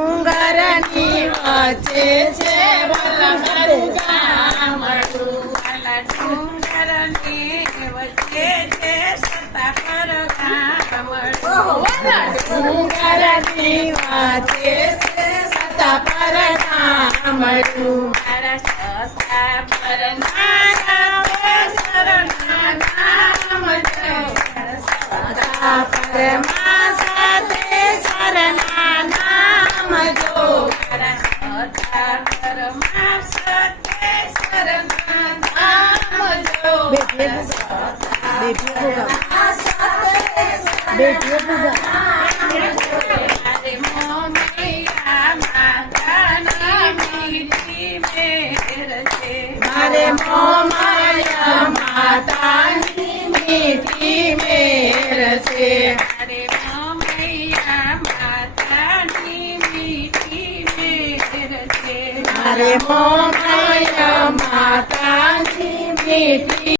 ડુંગરની વચ્ચે છે વલ્લભનું ગામડું. વાલા ડુંગરની વચ્ચે છે સતાપર ગામડું. ડુંગરની વચ્ચે છે સતાપર ગામડું. મારા સતાપર નાના શરણના નામ જો. સતાપરમાં સાથે સરના નામ જો. મારા સતાપરમાં સતેશ્વરના નામ જો. મારે મોમૈયા માતાના મીઠી મેર છે. મારે મોમાયા માતાની મીઠી મેર છે. મારે મોમૈયા માતાની મીઠી મેર છે. મારે મોમાયા માતાની મીઠી